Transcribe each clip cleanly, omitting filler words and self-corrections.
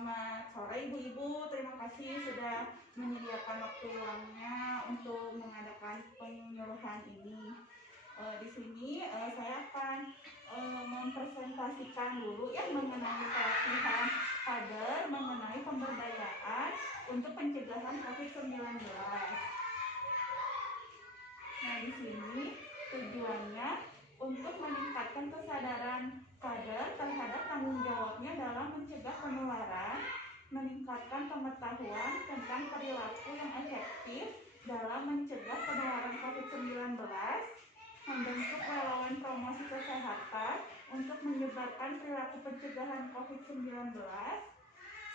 Selamat sore Ibu-Ibu, terima kasih sudah menyediakan waktu luangnya untuk mengadakan penyuluhan ini. Di sini saya akan mempresentasikan dulu ya mengenai pelatihan kader mengenai pemberdayaan untuk pencegahan COVID-19. Nah, di sini tujuannya untuk meningkatkan kesadaran kader terhadap tanggung jawabnya dalam mencegah penularan, meningkatkan pengetahuan tentang perilaku yang efektif dalam mencegah penularan COVID-19, membentuk relawan promosi kesehatan untuk menyebarkan perilaku pencegahan COVID-19,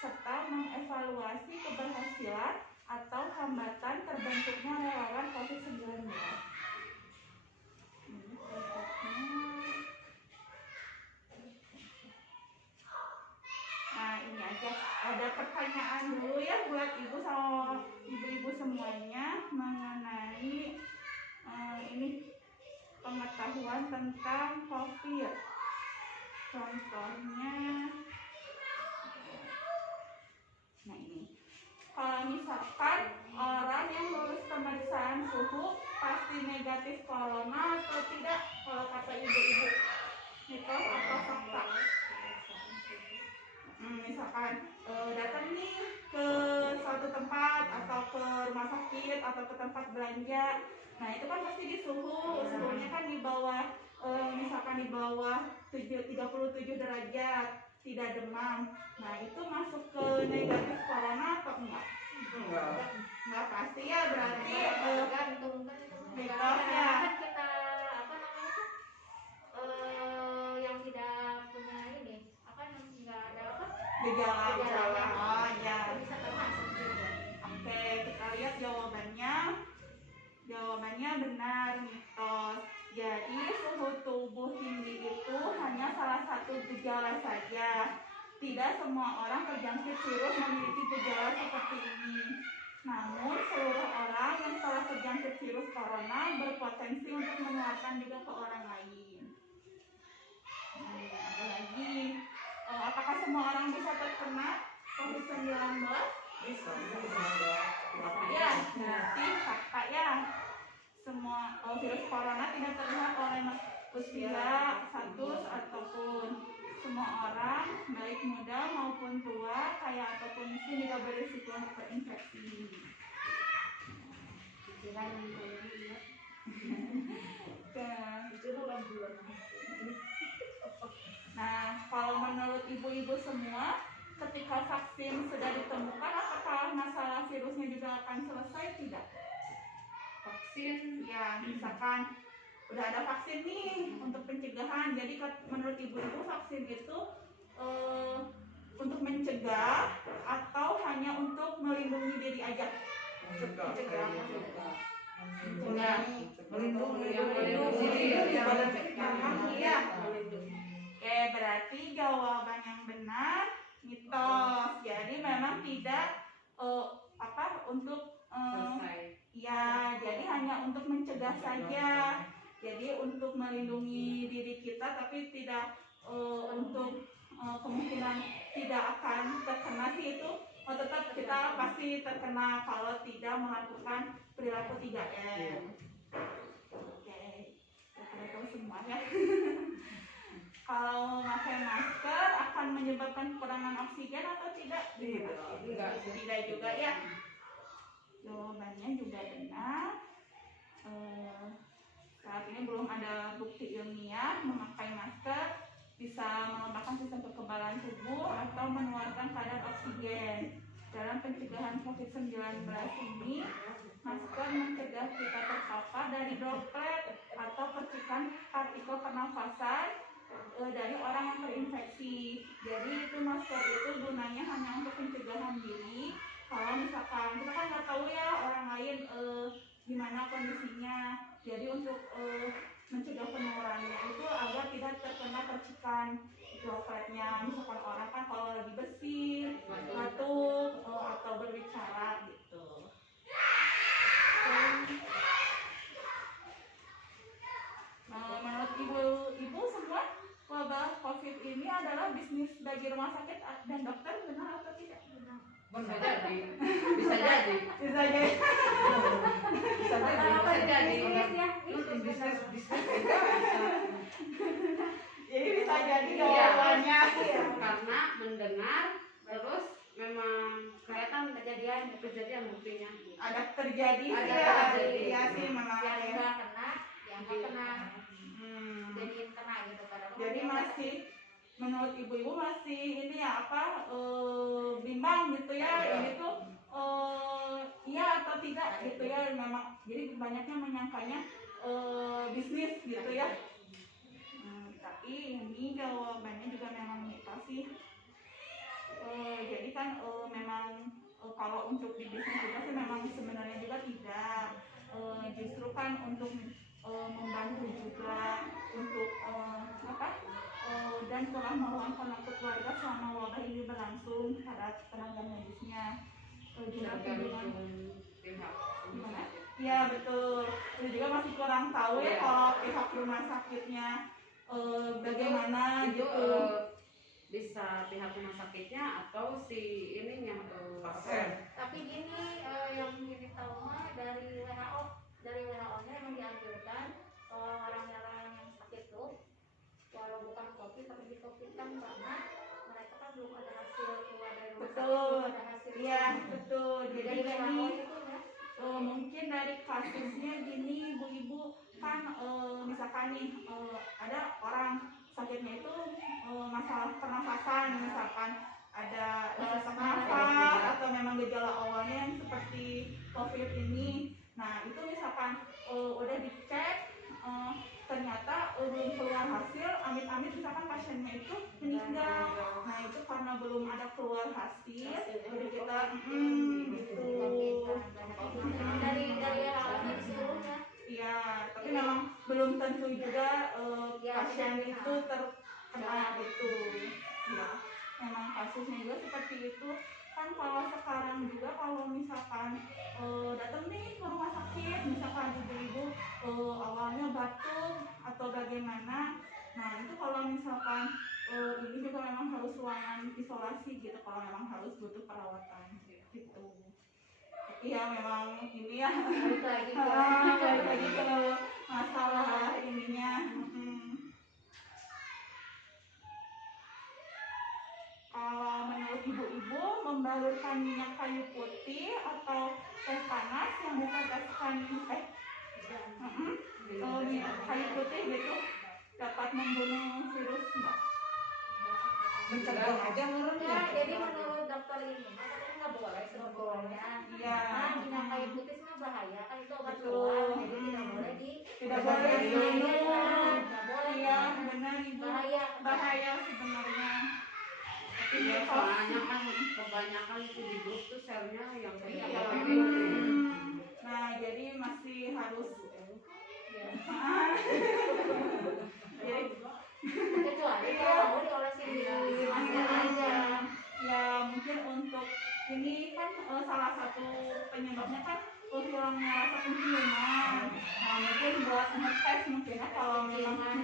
serta mengevaluasi keberhasilan atau hambatan terbentuknya relawan COVID-19. Nah, ini aja ada pertanyaan dulu ya buat ibu sama ibu-ibu semuanya mengenai ini pengetahuan tentang COVID. Contohnya, nah ini, kalau misalkan orang yang lulus pemeriksaan suhu pasti negatif corona atau tidak, kalau kata ibu-ibu, mitos atau fakta? Misalkan datang nih ke suatu tempat atau ke rumah sakit atau ke tempat belanja, nah itu kan pasti di suhunya kan di bawah misalkan di bawah 37 derajat, tidak demam. Nah itu masuk ke negatif corona atau enggak? Enggak pasti ya, berarti gantung kan mitosnya kan kita apa namanya tuh yang tidak punya ini apa nggak ada apa gejala. Oh ya. bisa termasuk juga. Oke, kita lihat jawabannya benar, mitos. Jadi suhu tubuh tinggi itu hanya salah satu gejala saja. Tidak semua orang terjangkit virus memiliki gejala seperti ini. Namun seluruh orang yang telah terjangkit virus corona berpotensi untuk menularkan juga ke orang lain. Ada lagi, apakah semua orang bisa terkena COVID-19? Bisa. Ya, berarti fakta ya. Semua virus corona tidak terlihat oleh usia, status ataupun semua orang, baik muda maupun tua, kaya ataupun miskin juga berisiko untuk terinfeksi. Nah, kalau menurut ibu-ibu semua, ketika vaksin sudah ditemukan, apakah masalah virusnya juga akan selesai? Tidak. Vaksin, ya misalkan udah ada vaksin nih untuk pencegahan. Jadi menurut ibu-ibu vaksin itu untuk mencegah atau hanya untuk melindungi diri aja? Mencegah. Melindungi. Iya. Oke, berarti jawaban yang benar mitos. Jadi memang tidak untuk ya, jadi hanya untuk mencegah saja. Jadi untuk melindungi diri kita, tapi tidak untuk kemungkinan tidak akan terkena sih itu. Tetap kita pasti terkena kalau tidak melakukan perilaku 3M. Oke, kita tahu semua ya. Kalau memakai masker akan menyebabkan kekurangan oksigen atau tidak? Tidak juga ya. Jawabannya juga benar. Saat ini belum ada bukti ilmiah memakai masker bisa melemahkan sistem kekebalan tubuh atau mengeluarkan kadar oksigen. Dalam pencegahan COVID-19 ini, masker mencegah kita terpapar dari droplet atau percikan partikel pernafasan dari orang yang terinfeksi. Jadi itu masker itu gunanya hanya untuk pencegahan diri. Kalau misalkan kita kan nggak tahu ya orang lain gimana kondisinya. Jadi untuk mencegah penularannya itu agar tidak terkena percikan dropletnya. Misalkan orang kan kalau lagi bersin, batuk atau berbicara gitu. Menurut ibu semua, wabah COVID ini adalah bisnis bagi rumah sakit dan dokter, benar atau tidak? Bilang. Bisa jadi. Bisa jadi. Bisa jadi. Bisa jadi. Apa Bisa jadi. bisnis ya? Bisnis juga bisa. Jadi bisa jadi Iya. jawabannya. Iya. Karena mendengar terus memang kelihatan kejadian buktinya. Ada terjadi sih Ada ya. terjadi. Iya sih memang Yang ya. enggak kena, yang enggak kena. Hmm. Jadiin kena gitu kadang. Jadi masih menurut ibu-ibu masih ini ya apa bimbang gitu ya, ini tuh iya atau tidak gitu ya, memang jadi banyaknya menyangkanya bisnis gitu ya. Tapi ini jawabannya juga memang mitos sih. Jadi kan memang kalau untuk di bisnis juga sih memang sebenarnya juga tidak. Justru kan untuk membantu juga untuk dan telah meluangkan waktu keluarga selama wabah ini berlangsung terhadap tenaga medisnya. Juga kunjungan Pihak gimana? Iya betul. Itu juga masih kurang tahu ya Iya. kalau pihak rumah sakitnya bagaimana itu gitu. bisa pihak rumah sakitnya atau si ininya Pasien. Tapi gini, yang ini tahu mah dari WHO, dari WHO-nya emang dianjurkan orang yang sakit tuh walau bukan COVID tapi di COVID kan karena mereka kan belum ada hasil keluar dari rumah sakit, Betul. belum ada hasil. Iya betul. Jadi Dari WHO gini. itu ya. Mungkin dari kasusnya gini ibu-ibu kan misalkan nih ada orang sakitnya itu masalah pernafasan, misalkan ada sesak nafas atau memang gejala awalnya yang seperti COVID ini. Nah itu misalkan udah dicek ternyata belum keluar hasil, amit-amit misalkan pasiennya itu meninggal. Nah itu karena belum ada keluar hasil, jadi kita gitu. Dari WHO-nya disuruhnya. Iya, tapi memang belum tentu juga pasien itu terkena gitu. Ya, memang kasusnya juga seperti itu. Kan kalau sekarang juga kalau misalkan datang nih ke rumah sakit, misalkan ibu-ibu awalnya batuk atau bagaimana, nah itu kalau misalkan ini juga memang harus ruangan isolasi gitu kalau memang harus butuh perawatan gitu. Iya memang ini ya Balik lagi ke balik lagi ke masalah ininya. Kalau menurut ibu-ibu membalurkan minyak kayu putih atau teh panas yang diteteskan minyak kayu putih gitu dapat membunuh virus enggak? Mencegah aja menurut ya, jadi menurut dokter ini katanya nggak boleh sebetulnya. Iya. Karena minyak kayu putih mah bahaya kan itu obat Betul. doang, jadi tidak boleh Tidak boleh diminum. Nggak boleh. Iya benar ibu. Bahaya. Bahaya sebenarnya. Tapi Iya, mitos. soalnya kan kebanyakan itu di grup tuh selnya yang kayak Iya. gitu. Nah jadi masih harus Ya. jadi Kecuali kalau diolesin di masker aja. ya mungkin untuk ini kan salah satu penyebabnya kan hilangnya rasa penciuman. Nah mungkin buat ngetes mungkin ya kalau memang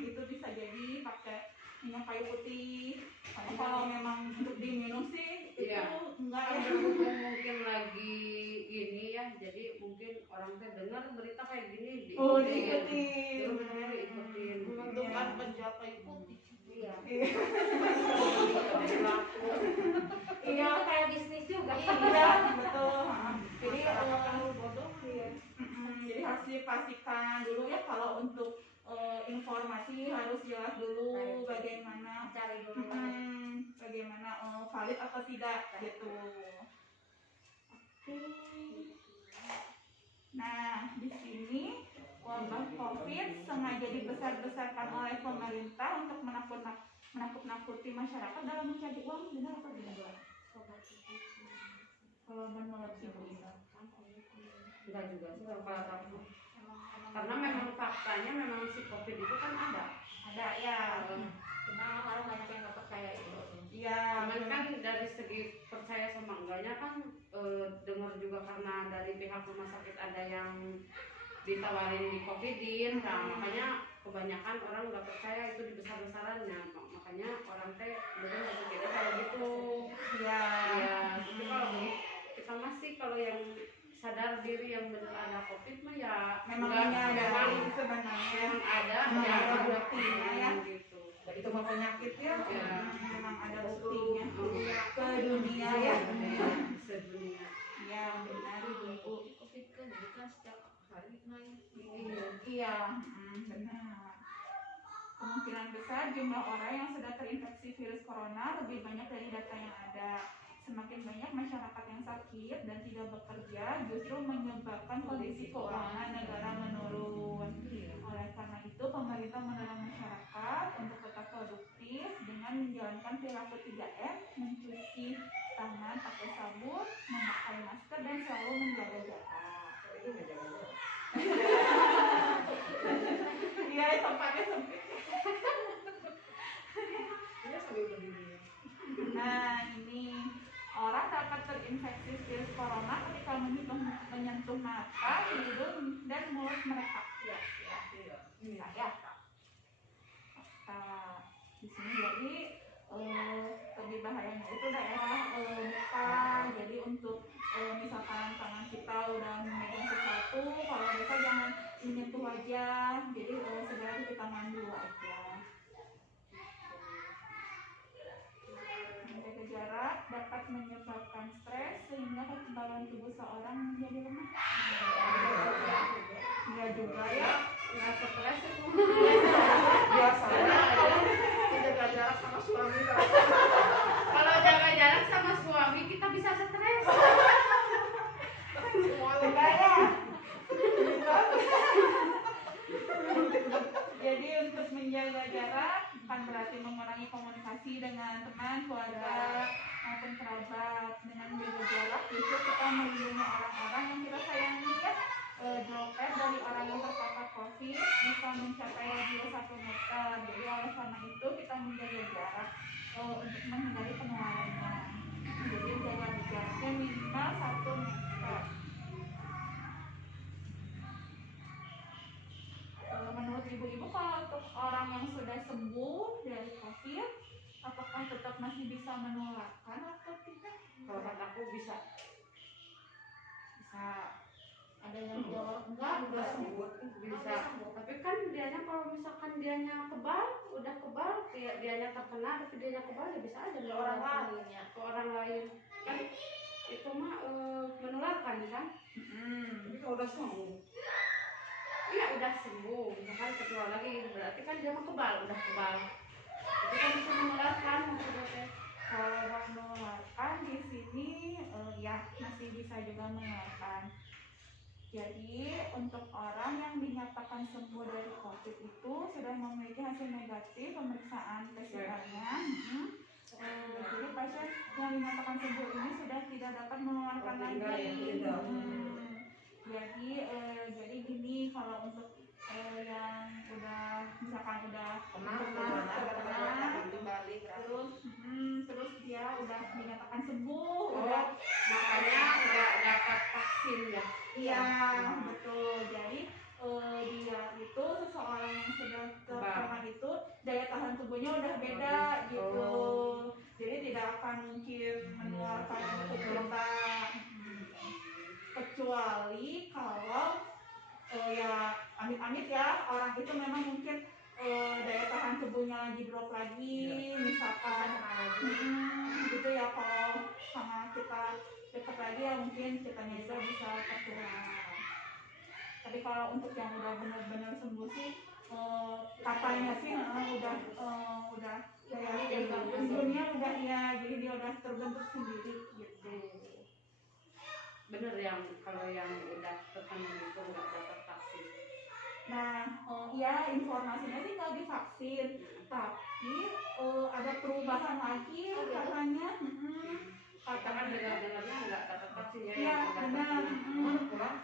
itu bisa jadi pakai minyak kayu putih. Karena kalau memang untuk diminum sih itu Iya. enggak Kan ya. berhubung mungkin lagi ini ya, jadi mungkin orang teh dengar berita kayak gini diikutin. Terus benar diikutin. Menentukan penjual kayu putih. Iya. Berlaku. Iya. Itu kayak bisnis juga. Iya betul. Jadi kalau bodoh ya. Jadi harus dipastikan dulu ya kalau untuk informasi harus jelas dulu bagaimana Cari dulu. bagaimana valid atau tidak gitu. Oke. Nah di sini wabah COVID sengaja dibesar-besarkan oleh pemerintah untuk menakut-nakuti masyarakat dalam mencari uang, benar apa tidak? Kalau menurut ibu Enggak juga sih kalau tahu. Karena memang faktanya memang si COVID itu kan ada. ada ya. Cuma orang banyak yang nggak percaya itu. Iya. Cuman kan dari segi percaya sama enggaknya kan dengar juga karena dari pihak rumah sakit ada yang ditawarin di covidin, nah makanya kebanyakan orang nggak percaya itu dibesar-besarannya, makanya orang teh bener nggak pikirnya kayak gitu. Ya. Ya, tapi kalau kita masih kalau yang sadar diri yang benar ada COVID mah ya Memang enggak, menyadari sebenarnya. memang ada Memang ya ada buktinya ya. gitu. Itu mah penyakit ya. Ya. Memang ada buktinya ke dunia Iya, ya. Sedunia. Ya benar ibu. COVID kan jadi kan setiap hari naik. Iya, benar. Kemungkinan besar jumlah orang yang sudah terinfeksi virus corona lebih banyak dari data yang ada. Semakin banyak masyarakat yang sakit dan tidak bekerja justru menyebabkan kondisi keuangan negara menurun. Oleh karena itu, pemerintah mendorong masyarakat untuk tetap produktif dengan menjalankan perilaku 3M, mencuci tangan pakai sabun, memakai masker, dan selalu menjaga jarak. Itu ngejaga jarak. Iya, tempatnya sempit. Dia sambil berdiri. Nah, ini orang dapat terinfeksi virus corona ketika menyentuh mata, hidung, dan mulut mereka. Iya. Saya di sini jadi lebih bahayanya itu daerah muka. Jadi untuk misalkan tangan kita udah memegang sesuatu, kalau bisa jangan menyentuh wajah. Jadi segera cuci tangan dulu aja. Menjaga jarak dapat menyebabkan stres sehingga kekebalan tubuh seorang menjadi lemah. Iya juga ya. Nggak stres itu. Biasanya menjaga jarak sama suami kalau Kalau jaga jarak sama suami kita bisa stres. semua Enggak ya. Jadi untuk menjaga jarak bukan berarti mengurangi komunikasi dengan teman, keluarga, maupun kerabat. Dengan menjaga jarak justru kita melindungi orang-orang yang kita sayangi ya. Droplet dari orang yang terpapar COVID bisa mencapai radius 1 meter. Jadi oleh karena itu kita menjaga jarak untuk menghindari penularannya. Jadi jaga jaraknya minimal 1 meter. Menurut ibu-ibu, kalau untuk orang yang sudah sembuh dari COVID, apakah tetap masih bisa menularkan atau tidak? Kalau kataku bisa. Ada yang jawab enggak, udah sembuh. Bisa. Tapi kan dianya kalau misalkan dianya kebal, udah kebal, dianya terkena tapi dianya kebal ya bisa aja ke orang lain ya. ke orang lain. Kan itu mah menularkan kan? Tapi kalau udah sembuh, Iya udah sembuh, misalkan kedua lagi berarti kan dia mah kebal, udah kebal. Itu kan bisa menularkan maksudnya teh. Kalau menularkan di sini ya masih bisa juga menularkan. Jadi untuk orang yang dinyatakan sembuh dari COVID itu sudah memiliki hasil negatif pemeriksaan PCR-nya. Jadi pasien yang dinyatakan sembuh ini sudah tidak dapat menularkan lagi. Jadi gini, kalau untuk yang udah misalkan udah kena, terus dia udah dinyatakan sembuh, udah Makanya nggak dapat vaksin ya. iya betul. Jadi dia itu seseorang yang sudah terkena itu daya tahan tubuhnya udah beda gitu. Jadi tidak akan mungkin menularkan ke kita. Kecuali kalau ya amit-amit ya orang itu memang mungkin daya tahan tubuhnya lagi drop lagi, misalkan gitu ya, kalau sama kita dekat lagi ya mungkin kitanya juga bisa tertular. Tapi kalau untuk yang udah benar-benar sembuh sih katanya sih udah daya tubuhnya udah ya, jadi dia udah terbentuk sendiri gitu. Bener yang kalau yang udah terkena itu nggak dapat vaksin. Nah, ya informasinya sih nggak divaksin, tapi ada perubahan lagi katanya. Kita kan dengar-dengarnya nggak dapat vaksin ya. Iya yang udah benar. terkena. pulang.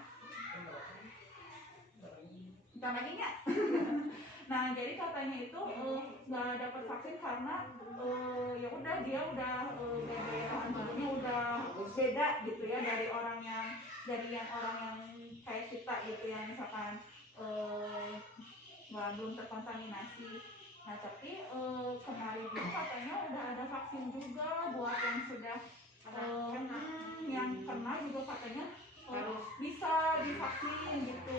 Bentar lagi nggak? Nah, jadi katanya itu nggak dapat vaksin karena ya udah dia udah daya tahan tubuhnya udah beda gitu ya dari orang yang kayak kita gitu yang misalkan belum terkontaminasi. Nah tapi kemarin itu katanya udah ada vaksin juga buat yang sudah yang kena juga katanya Harus. bisa divaksin gitu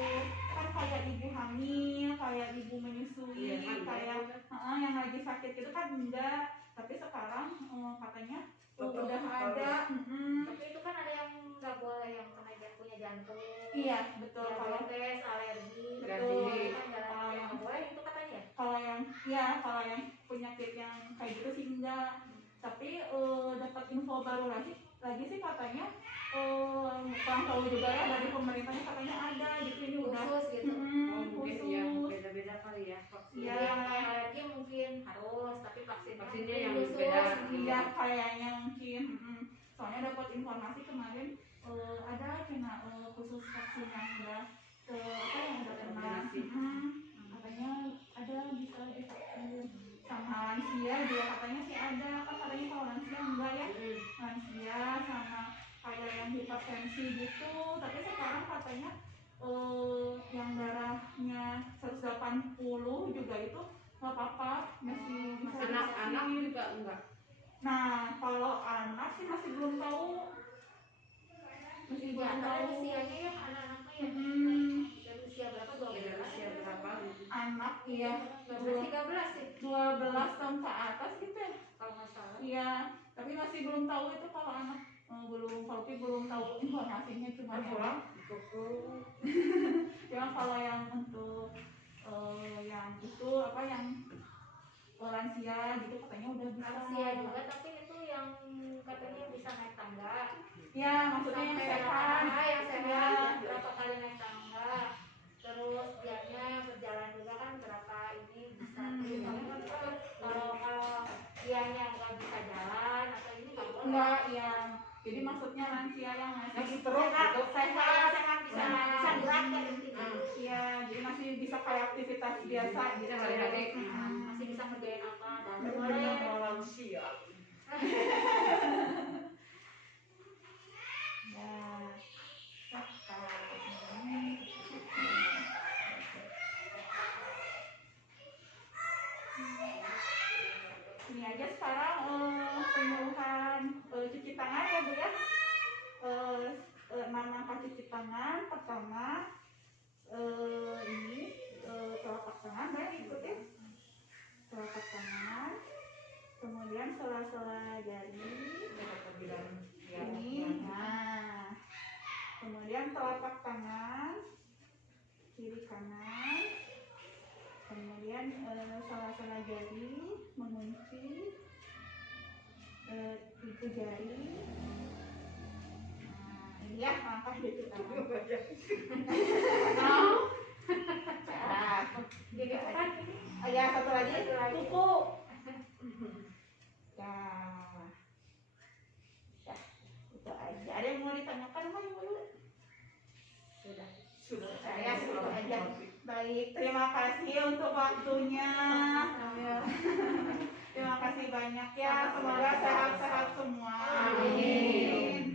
kan, kayak ibu hamil, kayak ibu menyusui, Iya, kan, kayak yang lagi sakit gitu kan enggak, tapi sekarang katanya Tetap udah harus. ada. Tapi itu kan ada yang nggak boleh yang kena punya jantung, Iya betul, kalau diabetes, alergi, betul itu kan jalan yang nggak boleh itu katanya ya. kalau yang penyakit yang kayak gitu sih enggak, tapi dapat info baru lagi sih katanya kurang tahu juga ya, dari pemerintahnya katanya ada gitu, ini udah Khusus gitu. Oh, mungkin ya khusus. beda-beda kali ya vaksinnya. Iya. Yang kayak alergi mungkin harus, tapi vaksinnya Vaksinnya mungkin yang khusus. beda. Iya kayaknya mungkin. Soalnya dapat informasi kemarin ada kena khusus vaksin yang udah yang udah kena. Vaksinasi. Katanya ada bisa divaksin. Sama lansia juga katanya sih ada, kan katanya kalau lansia enggak ya. Lansia sama kayak yang hipertensi gitu, tapi sekarang katanya yang darahnya 180 juga itu nggak apa-apa, masih bisa Anak-anak divaksin. juga enggak. Nah kalau anak sih masih belum tahu, masih Ya, belum ada tahu. usianya ya anak-anaknya ya. Dari usia berapa? Beda usia berapa gitu. Anak iya 12-13 sih 12 tahun ke atas gitu ya. kalau nggak salah. Iya, tapi masih belum tahu itu kalau anak belum tahu informasinya, cuma Pulang. ya kalau yang untuk yang itu apa yang lansia gitu katanya udah bisa. Lansia juga, tapi itu yang katanya bisa naik tangga. Ya maksudnya yang Sampai sehat. yang sehat Ya. berapa kali naik tangga, terus dianya berjalan juga kan berapa ini bisa. Kalau dianya nggak bisa jalan atau ini nggak boleh. Enggak, ya. Jadi maksudnya lansia yang masih Yang stroke gitu. Sehat bisa bisa gerak ya intinya. Iya, jadi masih bisa kayak aktivitas biasa gitu. Hari-hari. Masih bisa ngerjain apa baru Bener boleh. mau lansia. Ya. Ini aja sekarang penyuluhan cuci tangan ya Bu ya. 6 langkah cuci tangan. Pertama ini telapak tangan, baik ikutin telapak tangan, kemudian sela-sela jari ini, nah kemudian telapak tangan kiri kanan, kemudian sela-sela jari mengunci ibu jari. Nah ini ya langkah cuci tangan. Jadi kan ini Ya satu lagi kuku. Ya, itu aja. Ada yang mau ditanyakan nggak dulu? Sudah. Saya sudah aja. Baik, terima kasih untuk waktunya. Terima kasih banyak ya. Semoga sehat-sehat semua. Amin.